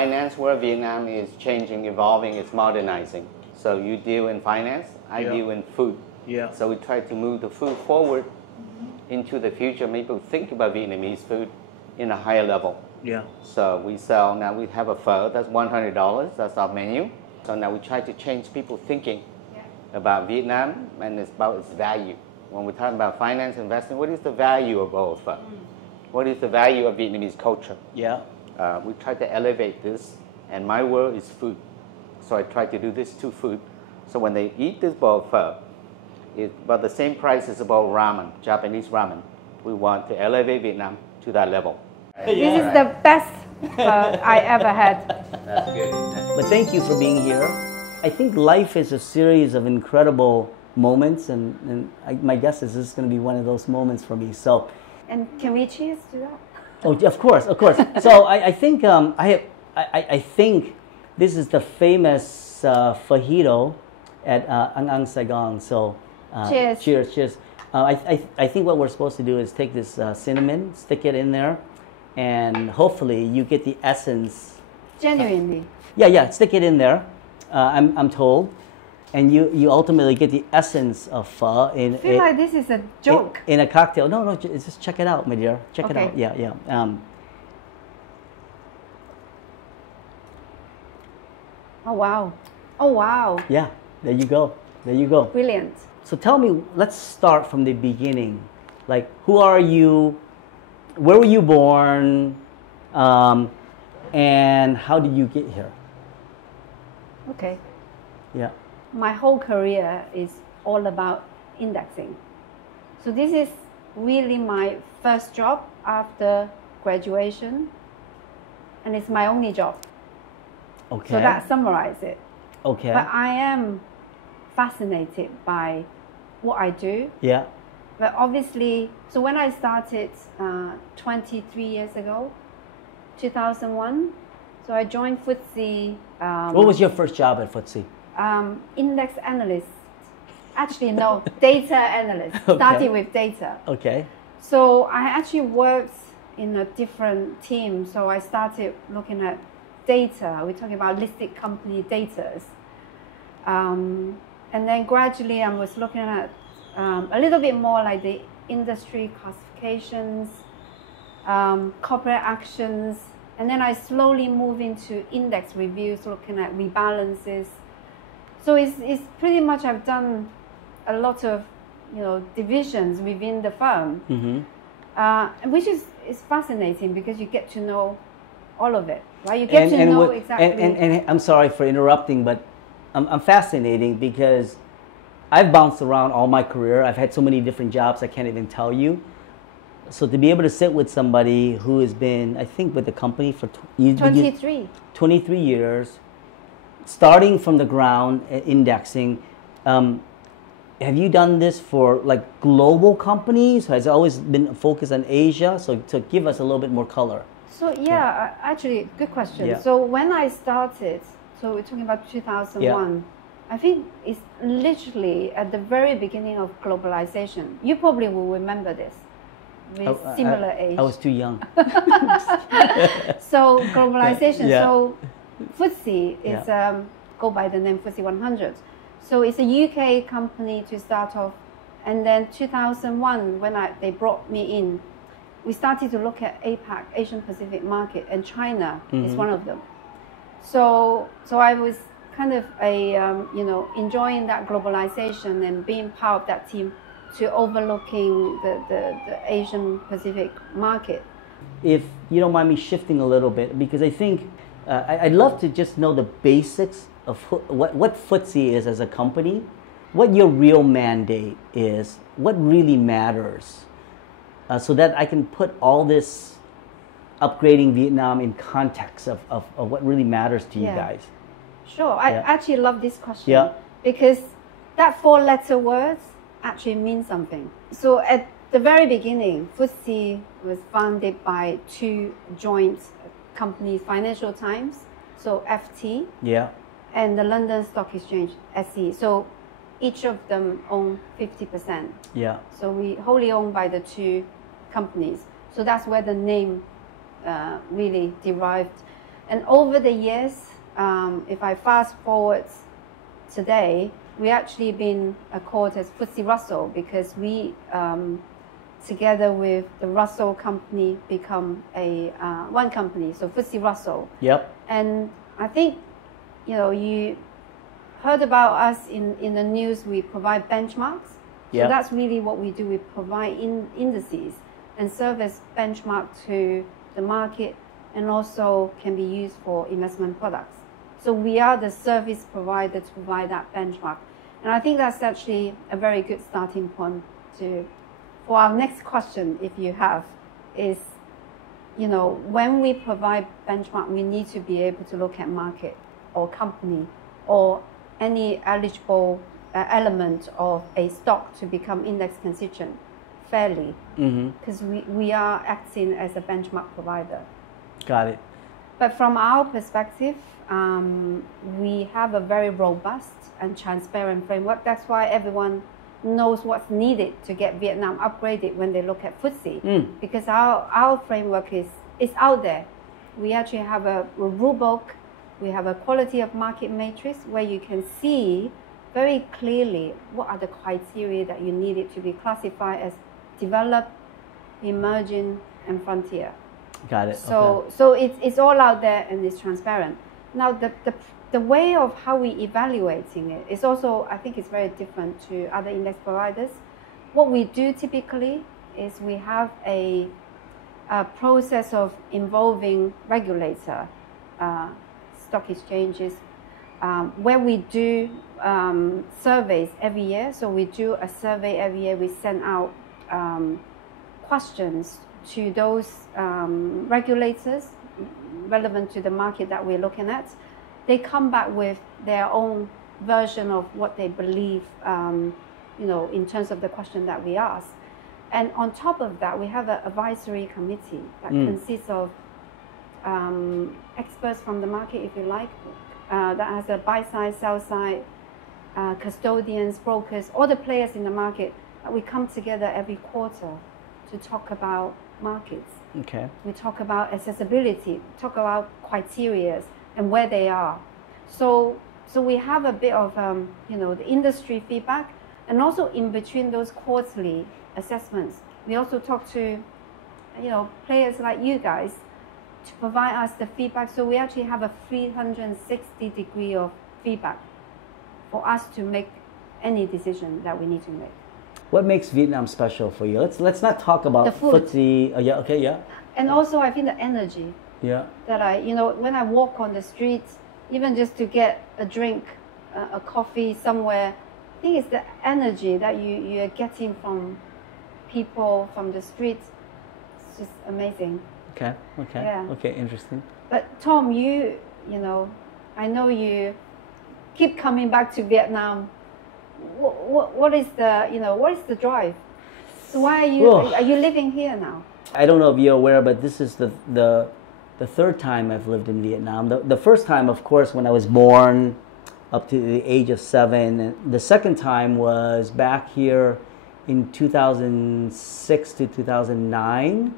finance world, Vietnam is changing, evolving, it's modernizing. So you deal in finance, I deal in food. Yeah. So we try to move the food forward into the future. People think about Vietnamese food in a higher level. Yeah. So we sell, now we have a pho, that's $100, that's our menu. So now we try to change people thinking about Vietnam, and it's about its value. When we're talking about finance investing, what is the value of our pho? What is the value of Vietnamese culture? Yeah. We try to elevate this, and my world is food. So I try to do this to food. So when they eat this bowl of pho, it's about the same price as a bowl of ramen, Japanese ramen. We want to elevate Vietnam to that level. This is the best I ever had. That's good. But thank you for being here. I think life is a series of incredible moments, and my guess is this is going to be one of those moments for me. So, And can we cheers to that? oh, of course, of course. So I think I think this is the famous fajito at Ang Saigon. So, Cheers. cheers, cheers. I think what we're supposed to do is take this cinnamon, stick it in there, and hopefully you get the essence. Genuinely. Yeah, stick it in there. I'm told, and you ultimately get the essence of pho in. I feel like this is a joke. In a cocktail. No, just check it out, my dear. Check it out. Yeah. Oh wow. Oh wow. Yeah, there you go. Brilliant. So tell me, let's start from the beginning. Like, who are you? Where were you born? And how did you get here? Okay. Yeah. My whole career is all about indexing. So this is really my first job after graduation, and it's my only job. Okay. So that summarizes it. Okay. But I am fascinated by what I do. Yeah. But obviously, so when I started 23 years ago, 2001, so I joined FTSE. What was your first job at FTSE? Index analyst. Actually, no, data analyst. Okay. Starting with data. Okay. So I actually worked in a different team. So I started looking at data. We're talking about listed company data. And then gradually I was looking at a little bit more like the industry classifications, corporate actions, and then I slowly moved into index reviews, looking at rebalances. So it's pretty much I've done a lot of divisions within the firm, which is fascinating because you get to know all of it, right? You get to know exactly. And I'm sorry for interrupting, but I'm fascinating because I've bounced around all my career. I've had so many different jobs I can't even tell you. So to be able to sit with somebody who has been, I think, with the company for 23 years, starting from the ground, indexing. Have you done this for like global companies? Has it always been focused on Asia? So to give us a little bit more color. So actually, good question. Yeah. So when I started, so we're talking about 2001, I think it's literally at the very beginning of globalization. You probably will remember this. With similar age. I was too young. So globalization. Yeah. So FTSE is go by the name FTSE 100. So it's a UK company to start off, and then 2001 when they brought me in, we started to look at APAC, Asian Pacific market, and China is one of them. So I was kind of enjoying that globalization and being part of that team to overlooking the Asian Pacific market. If you don't mind me shifting a little bit, because I think I'd love to just know the basics of what FTSE is as a company, what your real mandate is, what really matters, so that I can put all this upgrading Vietnam in context of what really matters to you guys. Sure, I actually love this question because that 4-letter word actually means something. So at the very beginning, FTSE was founded by 2 joint companies, Financial Times, so FT, and the London Stock Exchange, SE. So each of them own 50%. So we wholly owned by the 2 companies. So that's where the name really derived. And over the years, if I fast forward today, we actually been called as FTSE Russell because we, together with the Russell company, become a one company, so FTSE Russell. Yep. And I think, you heard about us in the news. We provide benchmarks. So that's really what we do. We provide indices and serve as benchmark to the market, and also can be used for investment products. So we are the service provider to provide that benchmark. And I think that's actually a very good starting point for our next question, if you have, is, when we provide benchmark, we need to be able to look at market or company or any eligible element of a stock to become index constituent fairly, because we are acting as a benchmark provider. Got it. But from our perspective, we have a very robust and transparent framework. That's why everyone knows what's needed to get Vietnam upgraded when they look at FTSE, because our framework is out there. We actually have a rule book, we have a quality of market matrix where you can see very clearly what are the criteria that you needed to be classified as developed, emerging, and frontier. Got it. So it's all out there and it's transparent. Now the way of how we evaluating it is also, I think, it's very different to other index providers. What we do typically is we have a process of involving regulator, stock exchanges, where we do surveys every year. So we do a survey every year. We send out questions to those regulators relevant to the market that we're looking at. They come back with their own version of what they believe, in terms of the question that we ask. And on top of that, we have an advisory committee that consists of experts from the market, if you like, that has a buy side, sell side, custodians, brokers, all the players in the market. We come together every quarter to talk about markets. Okay. We talk about accessibility, talk about criteria and where they are. So we have a bit of the industry feedback, and also in between those quarterly assessments, we also talk to players like you guys to provide us the feedback. So we actually have a 360-degree of feedback for us to make any decision that we need to make. What makes Vietnam special for you? Let's not talk about the food. FTSE. And also, I think the energy. Yeah. That when I walk on the streets, even just to get a drink, a coffee somewhere, I think it's the energy that you're getting from people, from the streets. It's just amazing. Okay. Yeah. Okay, interesting. But Tom, I know you keep coming back to Vietnam. What is the drive? So why are you living here now? I don't know if you're aware, but this is the third time I've lived in Vietnam. The first time, of course, when I was born, up to the age of 7. And the second time was back here in 2006 to 2009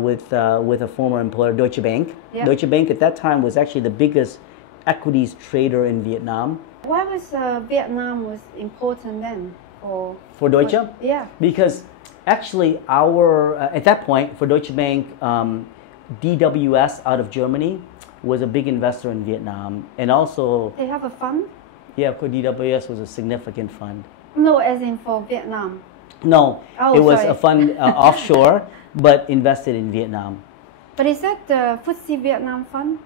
with a former employer, Deutsche Bank. Yeah. Deutsche Bank at that time was actually the biggest equities trader in Vietnam. Why was Vietnam was important then for Deutsche? Yeah. Because actually at that point for Deutsche Bank, DWS out of Germany was a big investor in Vietnam, and also they have a fund. Yeah, of course, DWS was a significant fund. No, as in for Vietnam. No, it was sorry. a fund offshore, but invested in Vietnam. But is that the FTSE Vietnam fund?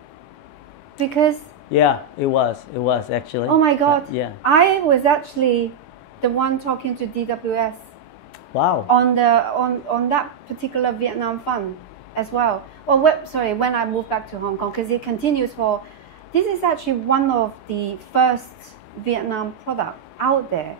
Because yeah, it was actually. Oh my God! Yeah, I was actually the one talking to DWS. Wow. On that particular Vietnam fund as well. Well, when I moved back to Hong Kong, because it continues for. This is actually one of the first Vietnam product out there,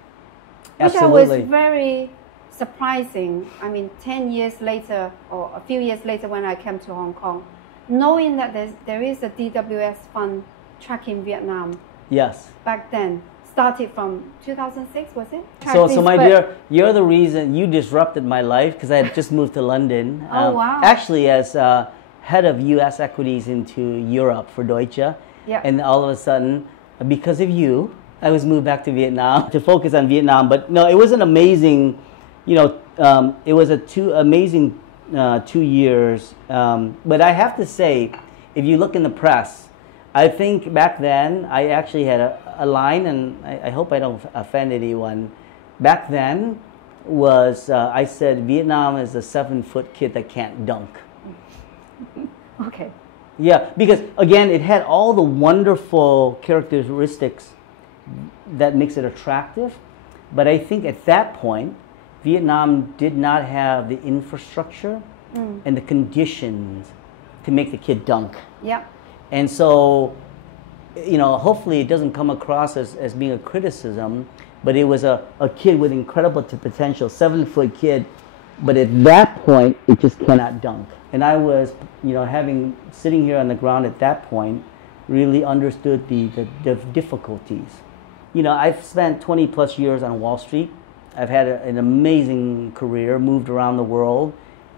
which Absolutely. I was very surprising. I mean, 10 years later or a few years later when I came to Hong Kong, knowing that there is a DWS fund tracking Vietnam. Yes. Back then, started from 2006, was it? So my dear, you're the reason you disrupted my life, because I had just moved to London. Oh wow! Actually, as head of U.S. equities into Europe for Deutsche. Yeah. And all of a sudden, because of you, I was moved back to Vietnam to focus on Vietnam. But no, it was an amazing, it was amazing 2 years. But I have to say, if you look in the press, I think back then I actually had a line, and I hope I don't offend anyone. Back then was I said Vietnam is a 7-foot kid that can't dunk. Okay. Yeah, because again, it had all the wonderful characteristics that makes it attractive. But I think at that point, Vietnam did not have the infrastructure and the conditions to make the kid dunk. Yeah. And so, hopefully it doesn't come across as being a criticism, but it was a kid with incredible potential, 7-foot kid, but at that point, it just cannot dunk. And I was, sitting here on the ground at that point, really understood the difficulties. I've spent 20 plus years on Wall Street. I've had an amazing career, moved around the world.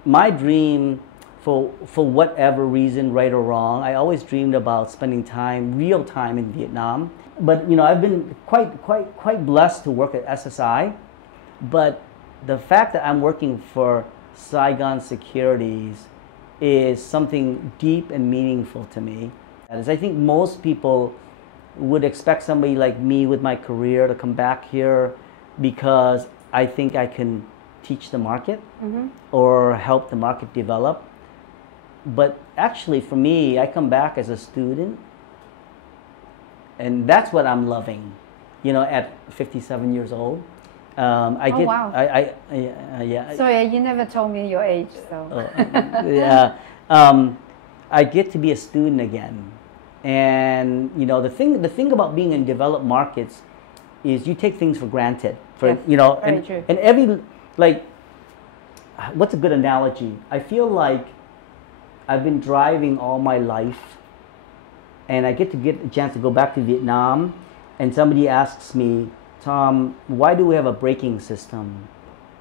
My dream, for whatever reason, right or wrong, I always dreamed about spending real time in Vietnam. But I've been quite blessed to work at SSI. But the fact that I'm working for Saigon Securities is something deep and meaningful to me. As I think most people would expect somebody like me with my career to come back here because I think I can teach the market or help the market develop. But actually, for me, I come back as a student, and that's what I'm loving. At 57 years old, Wow. Yeah. Sorry, you never told me your age, so. Yeah, I get to be a student again, and the thing about being in developed markets is you take things for granted. Yes, very true. And every what's a good analogy? I feel like I've been driving all my life, and I get a chance to go back to Vietnam, and somebody asks me, Tom, why do we have a braking system?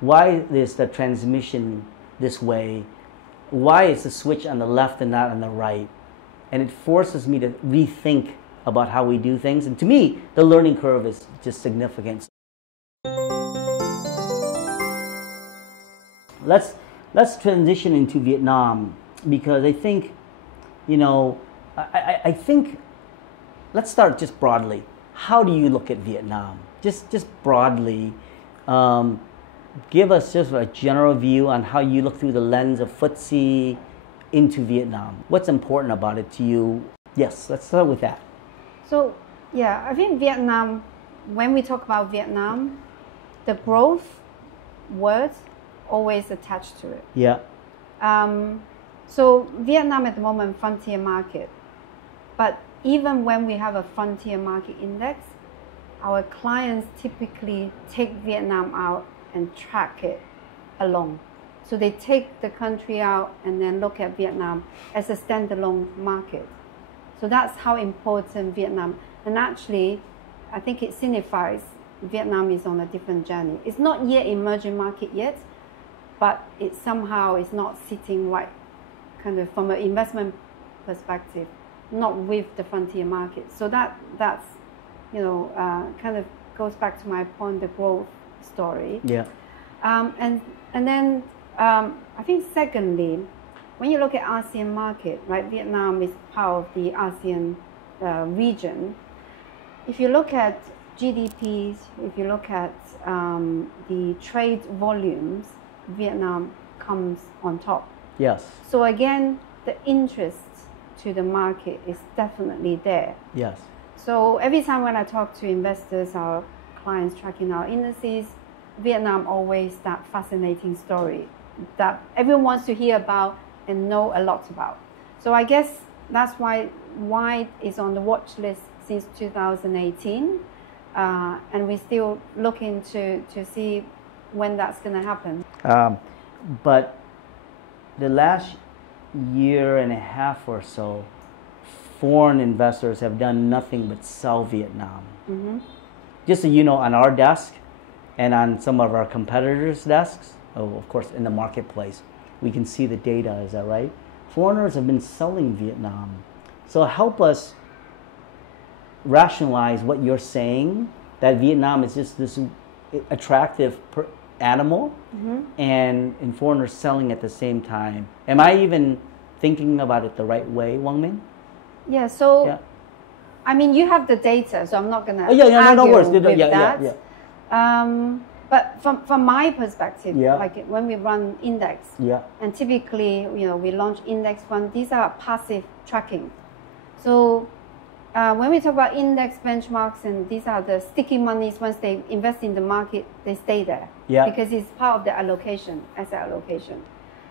Why is the transmission this way? Why is the switch on the left and not on the right? And it forces me to rethink about how we do things. And to me, the learning curve is just significant. Let's transition into Vietnam, because I think, I think, let's start just broadly. How do you look at Vietnam? Just broadly, give us just a general view on how you look through the lens of FTSE into Vietnam. What's important about it to you? Yes, let's start with that. So, yeah, I think Vietnam, when we talk about Vietnam, the growth word always attached to it. Yeah. So Vietnam at the moment, frontier market. But even when we have a frontier market index, our clients typically take Vietnam out and track it along. So they take the country out and then look at Vietnam as a standalone market. So that's how important Vietnam. And actually, I think it signifies Vietnam is on a different journey. It's not yet emerging market yet, but it somehow is not sitting right, kind of from an investment perspective, not with the frontier market. So that's kind of goes back to my point, the growth story. Yeah. And then I think secondly, when you look at ASEAN market, right, Vietnam is part of the ASEAN region. If you look at GDPs, if you look at the trade volumes, Vietnam comes on top. Yes. So again, the interest to the market is definitely there. Yes. So every time when I talk to investors or clients tracking our indices, Vietnam always that fascinating story that everyone wants to hear about and know a lot about. So I guess that's why it's on the watch list since 2018, and we're still looking to see when that's going to happen. But the last year and a half or so, foreign investors have done nothing but sell Vietnam. Mm-hmm. Just so you know, on our desk and on some of our competitors' desks, of course in the marketplace, we can see the data, is that right? foreigners have been selling Vietnam. So help us rationalize what you're saying, that Vietnam is just this attractive animal, and foreigners selling at the same time. Am I even thinking about it the right way, Wang Min? Yeah, so, I mean, you have the data, so I'm not going to no worries. with that. But from my perspective, like when we run index, and typically, we launch index fund, these are passive tracking. So when we talk about index benchmarks, and these are the sticky monies, once they invest in the market, they stay there. Because it's part of the allocation, asset allocation.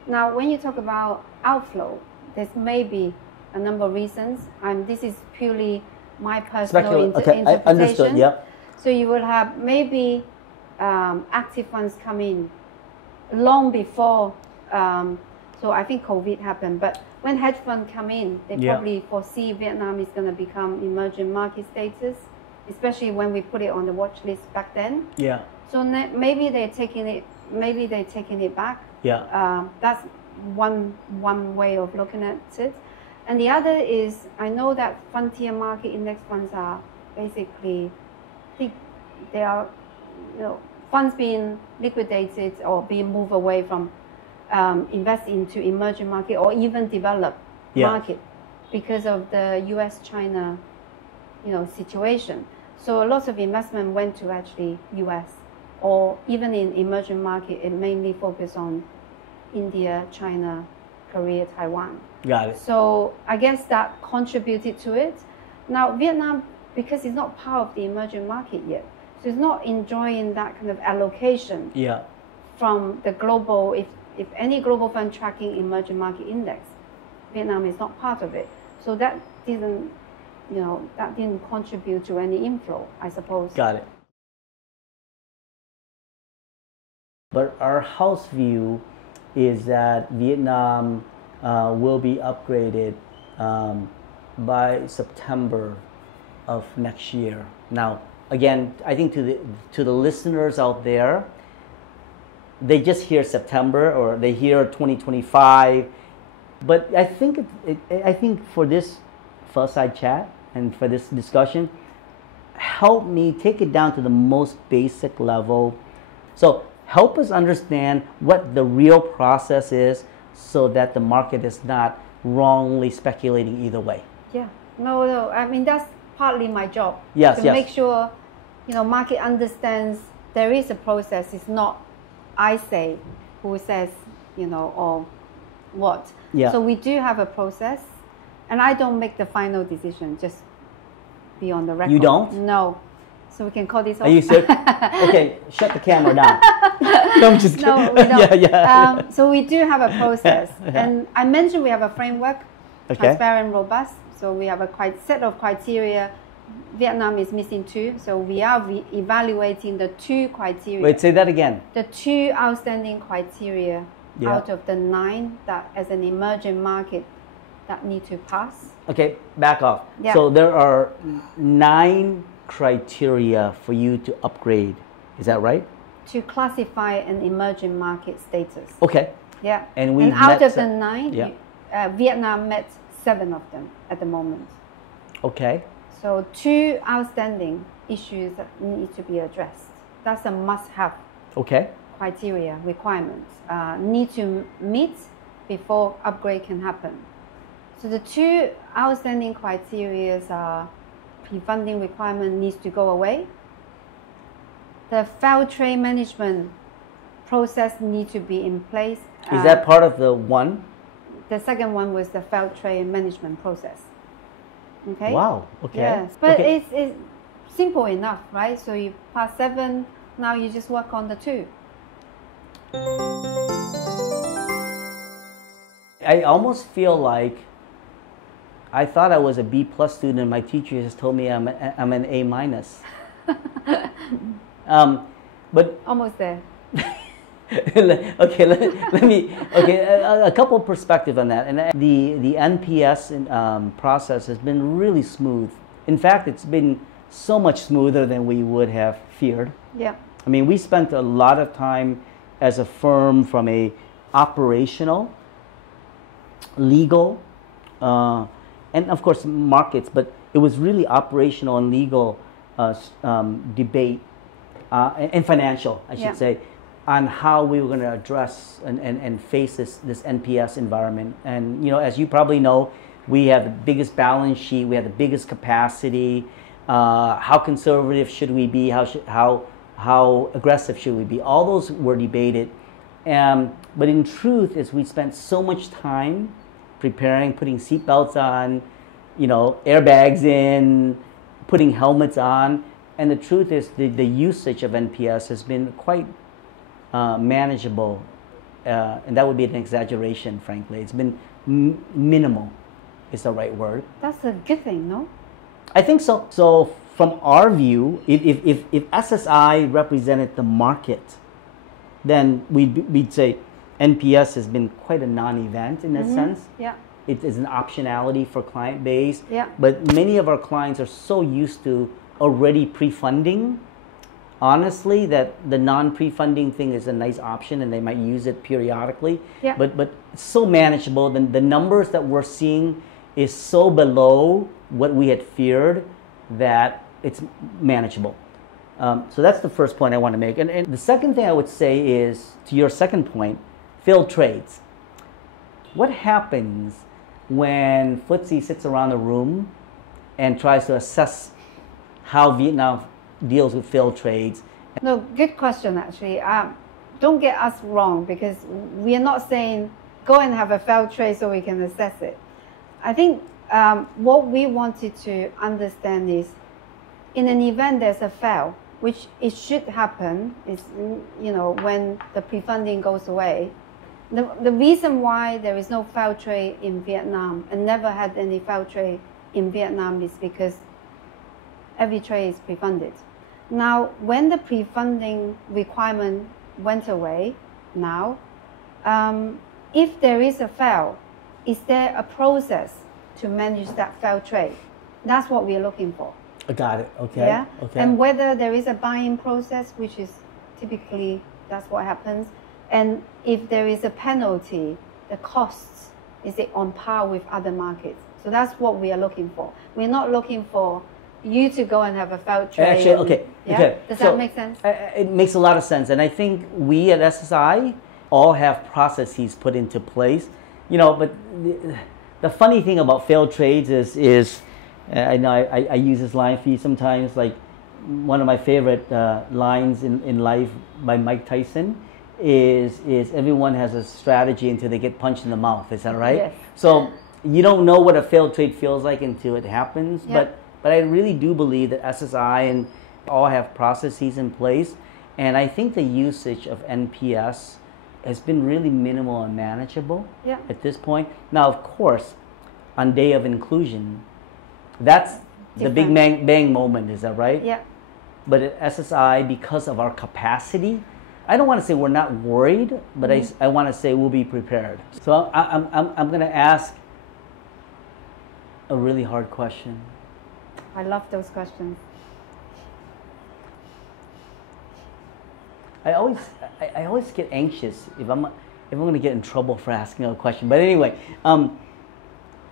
Now, when you talk about outflow, there's maybe a number of reasons. This is purely my personal interpretation. I understood, So you will have maybe active funds come in long before, so I think COVID happened. But when hedge funds come in, they probably foresee Vietnam is going to become emerging market status, especially when we put it on the watch list back then. So maybe they're taking it back. That's one way of looking at it. And the other is, I know that frontier market index funds are basically, I think they are, funds being liquidated or being moved away from invest into emerging market or even developed market because of the U.S.-China, situation. So a lot of investment went to actually U.S. or even in emerging market, it mainly focused on India, China, Korea, Taiwan. Got it. So I guess that contributed to it. Now Vietnam, because it's not part of the emerging market yet, so it's not enjoying that kind of allocation from the global, if any global fund tracking emerging market index, Vietnam is not part of it. So that didn't, that didn't contribute to any inflow, I suppose. Got it. But our house view is that Vietnam will be upgraded by September of next year. Now, again, I think to the listeners out there, they just hear September or they hear 2025. But I think I think for this fireside chat and for this discussion, help me take it down to the most basic level. So help us understand what the real process is so that the market is not wrongly speculating either way. No, I mean, that's partly my job. To make sure, market understands there is a process. It's not I say who says, or what. So we do have a process, and I don't make the final decision, just be on the record. You don't? No. So we can call this off. Are you serious? Okay, shut the camera down. No, I'm just kidding. No, we don't. So we do have a process. And I mentioned we have a framework, transparent, robust. So we have a set of criteria. Vietnam is missing 2. So we are evaluating the 2 criteria. Wait, say that again. The 2 outstanding criteria out of the 9 that as an emerging market that need to pass. Okay, back off. So there are 9 criteria for you to upgrade. Is that right? To classify an emerging market status. Okay. And out of the 9, Vietnam met 7 of them at the moment. Okay. So 2 outstanding issues that need to be addressed. That's a must-have criteria, requirements. Need to meet before upgrade can happen. So the 2 outstanding criteria are pre-funding requirement needs to go away. The failed trade management process needs to be in place. Is that part of the 1? The second one was the failed trade management process. Okay. Wow. Okay. Yes, but it's simple enough, right? So you pass 7. Now you just work on the 2. I almost feel like I thought I was a B+ student, and my teacher just told me I'm an A-. But almost there. Okay, let me. Okay, a couple of perspectives on that, and the NPS process has been really smooth. In fact, it's been so much smoother than we would have feared. I mean, we spent a lot of time as a firm from a operational legal, and of course markets, but it was really operational and legal debate and financial, I should say, on how we were going to address and face this NPS environment. And as you probably know, we have the biggest balance sheet, we have the biggest capacity. How conservative should we be? How aggressive should we be? All those were debated. But in truth, is we spent so much time preparing, putting seatbelts on, airbags in, putting helmets on. And the truth is the usage of NPS has been quite manageable. And that would be an exaggeration, frankly. It's been minimal is the right word. That's a good thing, no? I think so. So from our view, if SSI represented the market, then we'd say NPS has been quite a non-event in that sense. Yeah. It is an optionality for client base. Yeah. But many of our clients are so used to already pre-funding, honestly, that the non-pre-funding thing is a nice option and they might use it periodically. Yeah. But it's so manageable. The numbers that we're seeing is so below what we had feared that it's manageable. So that's the first point I want to make. And the second thing I would say is, to your second point, failed trades. What happens when FTSE sits around the room and tries to assess how Vietnam deals with failed trades? No, good question actually. Don't get us wrong, because we are not saying go and have a failed trade so we can assess it. I think what we wanted to understand is, in an event there's a fail, which it should happen, is when the pre-funding goes away. The reason why there is no failed trade in Vietnam and never had any failed trade in Vietnam is because every trade is pre-funded. Now, when the pre-funding requirement went away, now, if there is a fail, is there a process to manage that failed trade? That's what we're looking for. I got it. Okay. Yeah. Okay. And whether there is a buy-in process, which is typically that's what happens. And if there is a penalty, the costs, is it on par with other markets? So that's what we are looking for. We're not looking for you to go and have a failed trade. Actually, okay. Yeah? Okay. Does So, that make sense? It makes a lot of sense. And I think we at SSI all have processes put into place. But the funny thing about failed trades is I know I use this line for you sometimes, like one of my favorite lines in life by Mike Tyson is everyone has a strategy until they get punched in the mouth. Is that right? Yes. So you don't know what a failed trade feels like until it happens. Yeah. But I really do believe that SSI and all have processes in place. And I think the usage of NPS has been really minimal and manageable at this point. Now, of course, on day of inclusion, that's the big bang moment, is that right? Yeah. But at SSI, because of our capacity, I don't want to say we're not worried, but I want to say we'll be prepared. So I'm going to ask a really hard question. I love those questions. I always get anxious if I'm going to get in trouble for asking a question. But anyway,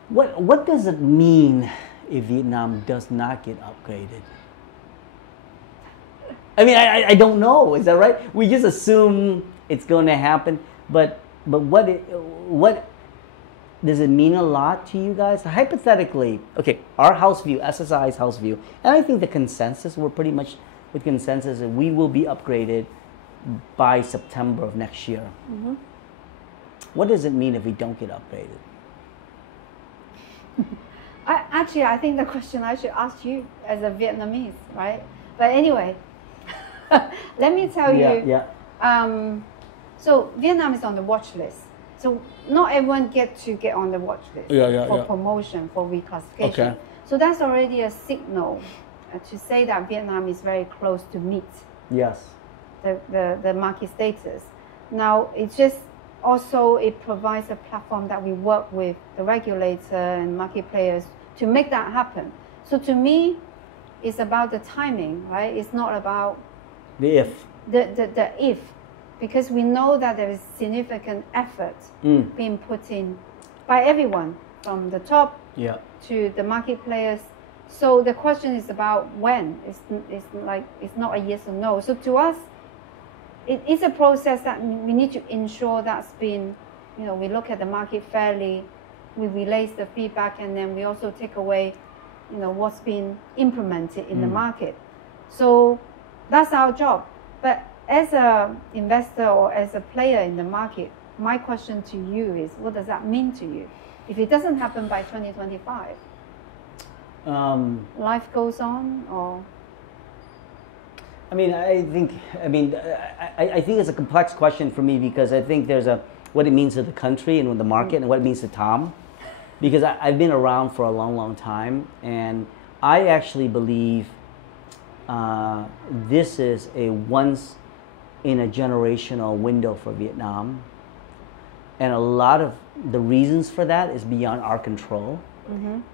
what does it mean if Vietnam does not get upgraded? I mean, I don't know. Is that right? We just assume it's going to happen. But what does it mean a lot to you guys? Hypothetically, okay, our house view, SSI's house view, and I think the consensus, we're pretty much with consensus that we will be upgraded by September of next year. Mm-hmm. What does it mean if we don't get upgraded? I think the question I should ask you as a Vietnamese, right? But anyway, let me tell you. Yeah. So Vietnam is on the watch list. So not everyone get on the watch list for promotion, for reclassification. Okay. So that's already a signal to say that Vietnam is very close to meet Yes. the market status. Now, it's just also it provides a platform that we work with the regulator and market players to make that happen. So to me, it's about the timing, right? It's not about the if. The if, because we know that there is significant effort being put in by everyone, from the top to the market players. So the question is about when. It's not a yes or no. So to us, it is a process that we need to ensure that's been, we look at the market fairly, we relay the feedback, and then we also take away, what's been implemented in the market. So that's our job. But as an investor or as a player in the market, my question to you is, what does that mean to you? If it doesn't happen by 2025, life goes on, or? I think it's a complex question for me, because I think there's what it means to the country and the market and what it means to Tom, because I've been around for a long time, and I actually believe this is a once in a generational window for Vietnam, and a lot of the reasons for that is beyond our control.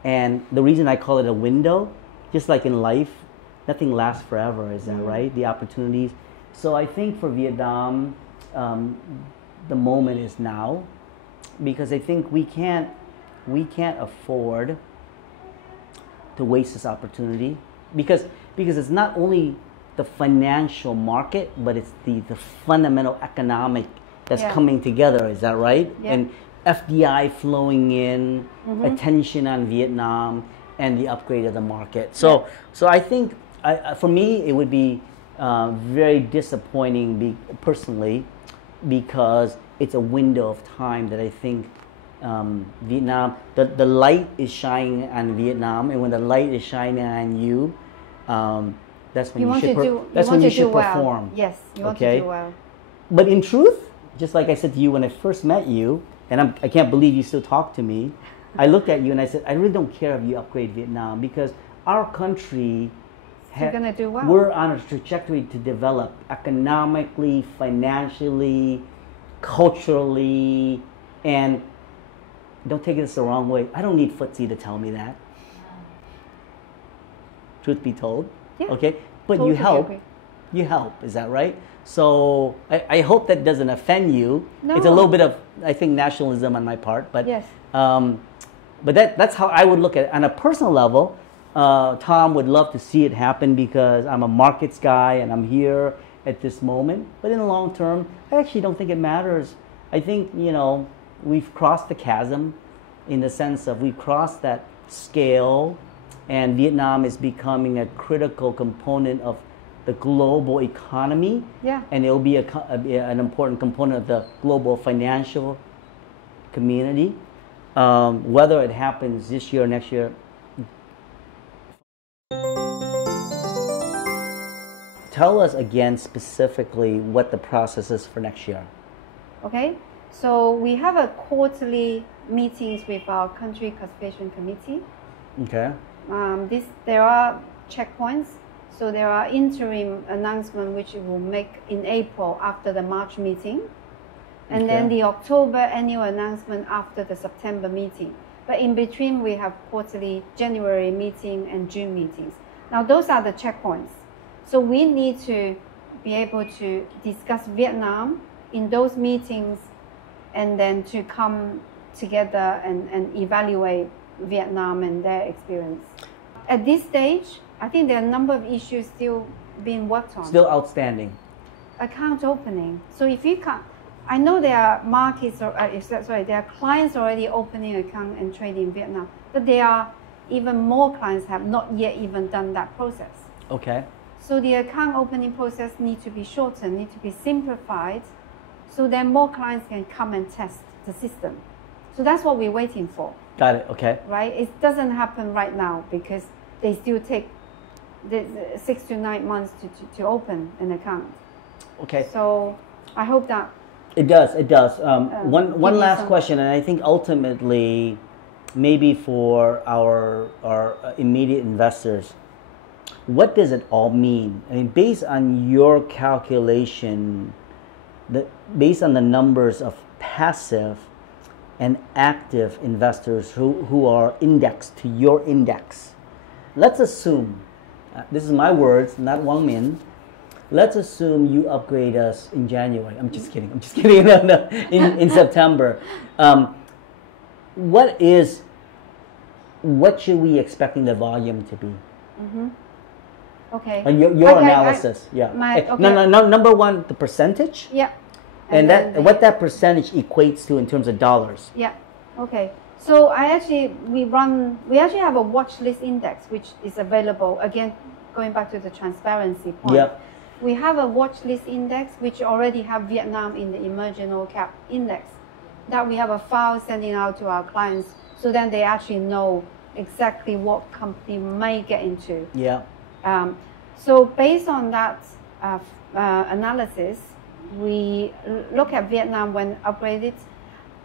And the reason I call it a window, just like in life, nothing lasts forever, is that right? The opportunities. So I think for Vietnam, the moment is now, because I think we can't afford to waste this opportunity, because it's not only the financial market, but it's the fundamental economic that's coming together, is that right? And FDI flowing in, attention on Vietnam, and the upgrade of the market. So I think for me it would be very disappointing personally, because it's a window of time that I think Vietnam, the light is shining on Vietnam, and when the light is shining on you, that's when you should perform. Yes, you want to do well. But in truth, just like I said to you when I first met you, and I can't believe you still talk to me, I looked at you and I said, I really don't care if you upgrade Vietnam, because our country, gonna do well. We're on a trajectory to develop economically, financially, culturally, and don't take this the wrong way, I don't need FTSE to tell me that. Truth be told, okay? But totally you help, is that right? So I hope that doesn't offend you. No. It's a little bit of, I think, nationalism on my part, but but that's how I would look at it. On a personal level, Tom would love to see it happen, because I'm a markets guy and I'm here at this moment. But in the long term, I actually don't think it matters. I think, we've crossed the chasm, in the sense of we've crossed that scale, and Vietnam is becoming a critical component of the global economy, and it will be an important component of the global financial community. Whether it happens this year or next year. Tell us again specifically what the process is for next year. Okay, so we have a quarterly meetings with our country classification committee. Okay. There are checkpoints. So there are interim announcements which we will make in April after the March meeting, and then the October annual announcement after the September meeting. But in between, we have quarterly January meeting and June meetings. Now those are the checkpoints. So we need to be able to discuss Vietnam in those meetings, and then to come together and evaluate Vietnam and their experience. At this stage, I think there are a number of issues still being worked on. Still outstanding. Account opening. So if you can't, I know there are markets, there are clients already opening account and trading in Vietnam, but there are even more clients have not yet even done that process. Okay. So the account opening process needs to be shortened, needs to be simplified, so then more clients can come and test the system. So that's what we're waiting for. Got it. Okay. Right? It doesn't happen right now, because they still take 6 to 9 months to open an account. Okay. So I hope that it does. One last question, and I think ultimately, maybe for our immediate investors, what does it all mean? I mean, based on your calculation, based on the numbers of passive and active investors who are indexed to your index, let's assume, this is my words, not Wang Min, let's assume you upgrade us in January. I'm just kidding. No, in September. what should we expecting the volume to be? Okay. Your analysis, yeah. Okay. No, number one, the percentage. Yeah. And what that percentage equates to in terms of dollars. Yeah. Okay. So we actually have a watch list index which is available. Again, going back to the transparency point. Yep. We have a watch list index which already have Vietnam in the emerging all cap index. That we have a file sending out to our clients, so then they actually know exactly what company may get into. Yeah. So based on that analysis, we look at Vietnam when upgraded,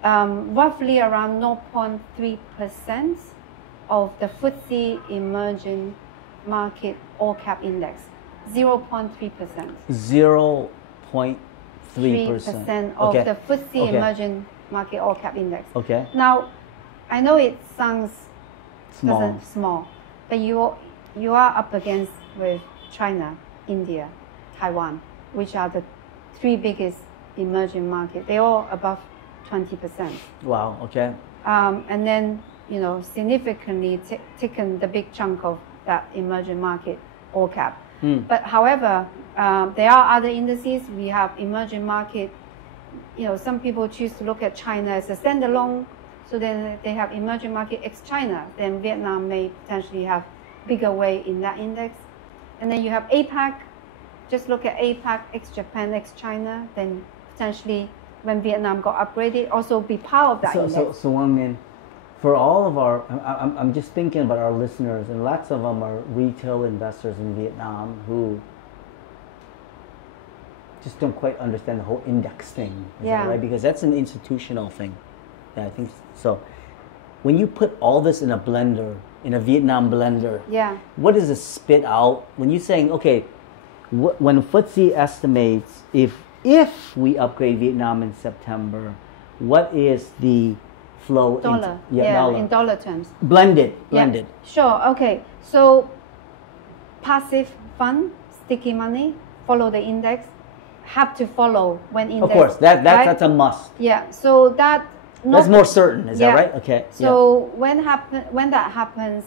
roughly around 0.3% of the FTSE emerging market all cap index. 0.3%. 0.3% of the FTSE emerging market all cap index. Okay. Now, I know it sounds small, but you are up against with China, India, Taiwan, which are the three biggest emerging markets. They're all above 20%. Wow. Okay. And then significantly taken the big chunk of that emerging market all cap. But however, there are other indices. We have emerging market. Some people choose to look at China as a standalone. So then they have emerging market ex-China. Then Vietnam may potentially have bigger weight in that index. And then you have APAC. Just look at APAC ex-Japan, ex-China. Then potentially when Vietnam got upgraded, also be part of that index. So Wang Min, for all of our, I'm just thinking about our listeners, and lots of them are retail investors in Vietnam who just don't quite understand the whole index thing. Is that right? Because that's an institutional thing. Yeah, I think so. When you put all this in a blender, in a Vietnam blender, what does it spit out? When you're saying, okay, when FTSE estimates if we upgrade Vietnam in September, what is the flow dollar? Dollar. In dollar terms. Blended. Sure. Okay. So passive fund, sticky money, follow the index. Have to follow when index. Of course, that's a must. Yeah. So that's more certain. Is that right? Okay. So when that happens,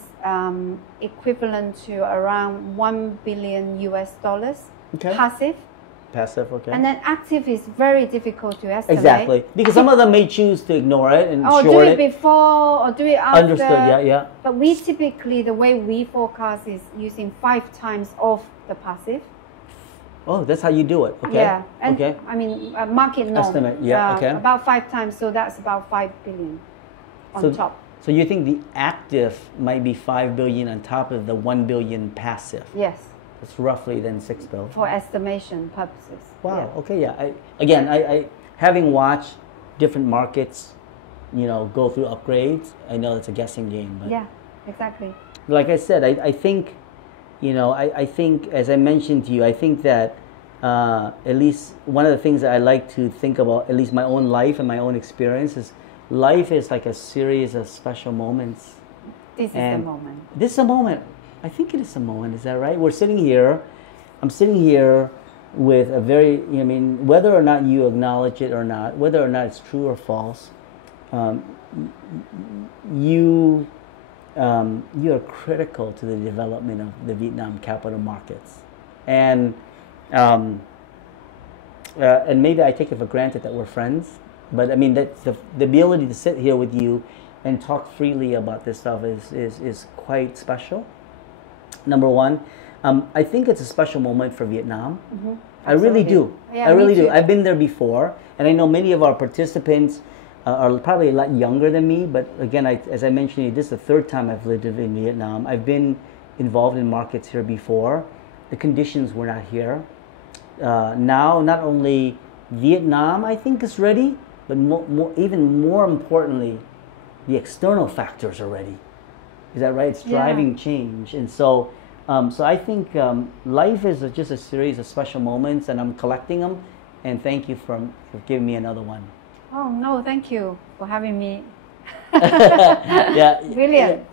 equivalent to around $1 billion US. Okay. Passive, okay. And then active is very difficult to estimate. Exactly, because some of them may choose to ignore it and short do it before or do it after. Understood, yeah. But we typically, the way we forecast is using 5 times of the passive. Oh, that's how you do it, okay. Yeah, and I mean, market norm. Estimate, about 5 times, so that's about 5 billion on top. So you think the active might be 5 billion on top of the 1 billion passive? Yes. It's roughly then 6 billion. For estimation purposes. Wow. Yeah. Okay. Yeah. I having watched different markets, go through upgrades. I know it's a guessing game. But yeah. Exactly. Like I said, I think, I think as I mentioned to you, I think that at least one of the things that I like to think about, at least my own life and my own experience, is life is like a series of special moments. This is the moment. This is a moment. I think it is a moment. Is that right? We're sitting here. I'm sitting here with a very, whether or not you acknowledge it or not, whether or not it's true or false, you are critical to the development of the Vietnam capital markets, and maybe I take it for granted that we're friends, but I mean that the ability to sit here with you and talk freely about this stuff is quite special. Number one, I think it's a special moment for Vietnam. Mm-hmm. I really do. Yeah, I really do. I've been there before, and I know many of our participants are probably a lot younger than me. But again, as I mentioned to you, this is the 3rd time I've lived in Vietnam. I've been involved in markets here before. The conditions were not here. Now, not only Vietnam, I think, is ready, but even more importantly, the external factors are ready. Is that right? It's driving change. And so I think life is just a series of special moments, and I'm collecting them. And thank you for giving me another one. Oh, no, thank you for having me. Yeah. Brilliant.